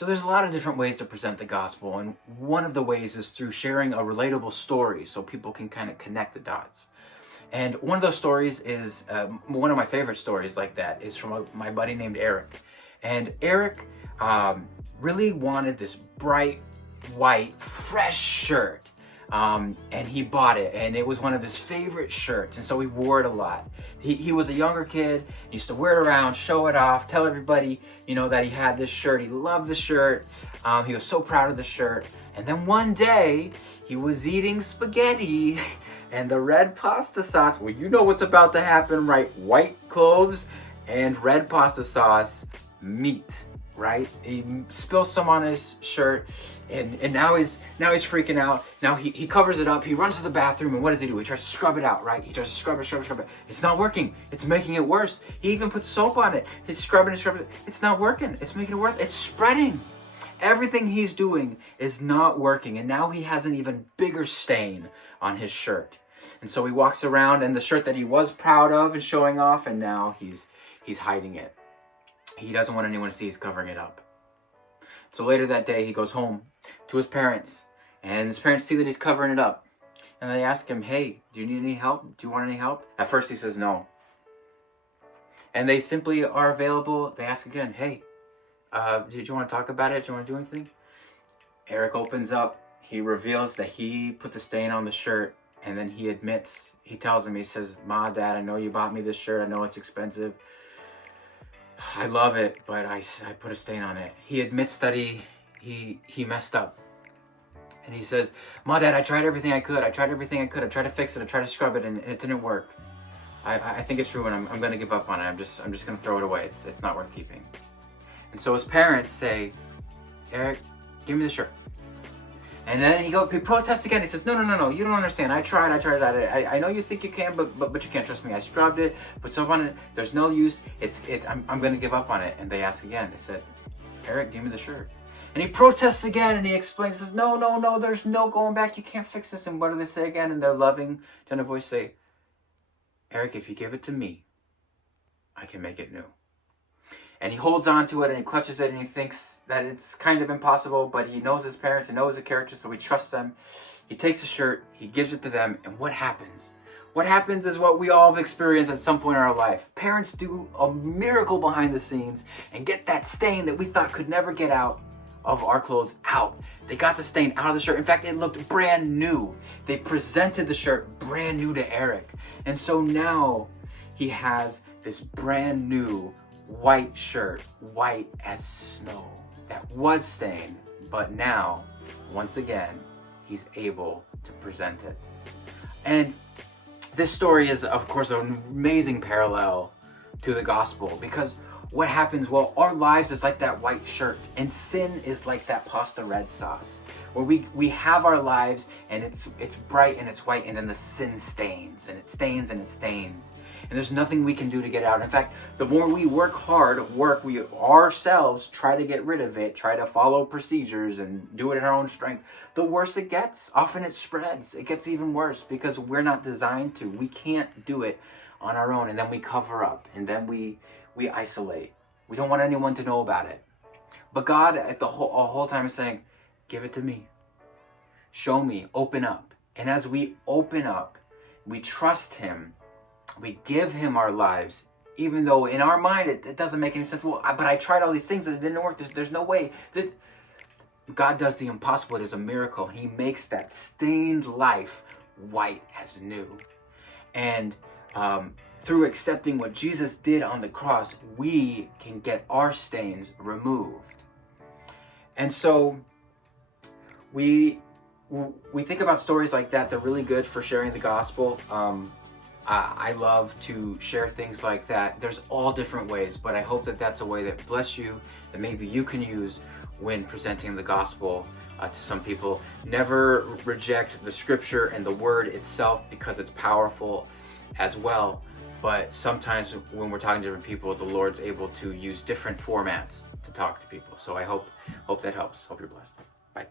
So there's a lot of different ways to present the gospel, and one of the ways is through sharing a relatable story so people can kind of connect the dots. And one of those stories is, one of my favorite stories like that is from my buddy named Eric. And Eric really wanted this bright, white, fresh shirt. And he bought it, and it was one of his favorite shirts, and so he wore it a lot. He was a younger kid, used to wear it around, show it off, tell everybody, that he had this shirt. He loved the shirt. He was so proud of the shirt. And then one day, he was eating spaghetti, and the red pasta sauce, well, you know what's about to happen, right? White clothes and red pasta sauce meet, right? He spills some on his shirt, and now he's freaking out. Now he covers it up. He runs to the bathroom, and what does he do? He tries to scrub it out, right? He tries to scrub it. It's not working. It's making it worse. He even puts soap on it. He's scrubbing it. It's not working. It's making it worse. It's spreading. Everything he's doing is not working, and now he has an even bigger stain on his shirt. And so he walks around, and the shirt that he was proud of and showing off, and now he's hiding it. He doesn't want anyone to see he's covering it up. So later that day, he goes home to his parents, and his parents see that he's covering it up. And they ask him, hey, do you need any help? Do you want any help? At first he says no. And they simply are available. They ask again, hey, did you want to talk about it? Do you want to do anything? Eric opens up. He reveals that he put the stain on the shirt, and then he admits, he tells him, he says, Ma, Dad, I know you bought me this shirt. I know it's expensive. I love it, but I put a stain on it. He admits that he messed up. And he says, Ma, Dad, I tried everything I could. I tried to fix it. I tried to scrub it, and it didn't work. I think it's ruined. I'm going to give up on it. I'm just going to throw it away. It's not worth keeping. And so his parents say, Eric, give me the shirt. And then he protests again. He says, no, you don't understand. I tried that. I know you think you can, but you can't. Trust me. I scrubbed it, put soap on it. There's no use. I'm going to give up on it. And they ask again. They said, Eric, give me the shirt. And he protests again, and he explains, says, no, there's no going back. You can't fix this. And what do they say again? In their loving, tender voice say, Eric, if you give it to me, I can make it new. And he holds on to it, and he clutches it, and he thinks that it's kind of impossible, but he knows his parents, he knows the character, so he trusts them. He takes the shirt, he gives it to them, and what happens? What happens is what we all have experienced at some point in our life. Parents do a miracle behind the scenes and get that stain that we thought could never get out of our clothes out. They got the stain out of the shirt. In fact, it looked brand new. They presented the shirt brand new to Eric. And so now he has this brand new white shirt, white as snow, that was stained, but now, once again, he's able to present it. And this story is, of course, an amazing parallel to the gospel, because what happens, well, our lives is like that white shirt, and sin is like that pasta red sauce, where we have our lives, and it's bright and it's white, and then the sin stains, and it stains and it stains. And there's nothing we can do to get out. In fact, the more we work hard, we ourselves try to get rid of it, try to follow procedures and do it in our own strength, the worse it gets. Often it spreads. It gets even worse because we're not designed to. We can't do it on our own. And then we cover up, and then we isolate. We don't want anyone to know about it. But God at the whole time is saying, give it to me. Show me. Open up. And as we open up, we trust Him. We give Him our lives, even though in our mind it doesn't make any sense. Well, but I tried all these things and it didn't work. There's no way. God does the impossible. It is a miracle. He makes that stained life white as new. And through accepting what Jesus did on the cross, we can get our stains removed. And so we think about stories like that. They're really good for sharing the gospel. I love to share things like that. There's all different ways, but I hope that that's a way that bless you, that maybe you can use when presenting the gospel to some people. Never reject the scripture and the word itself, because it's powerful as well. But sometimes when we're talking to different people, the Lord's able to use different formats to talk to people. So I hope that helps. Hope you're blessed. Bye.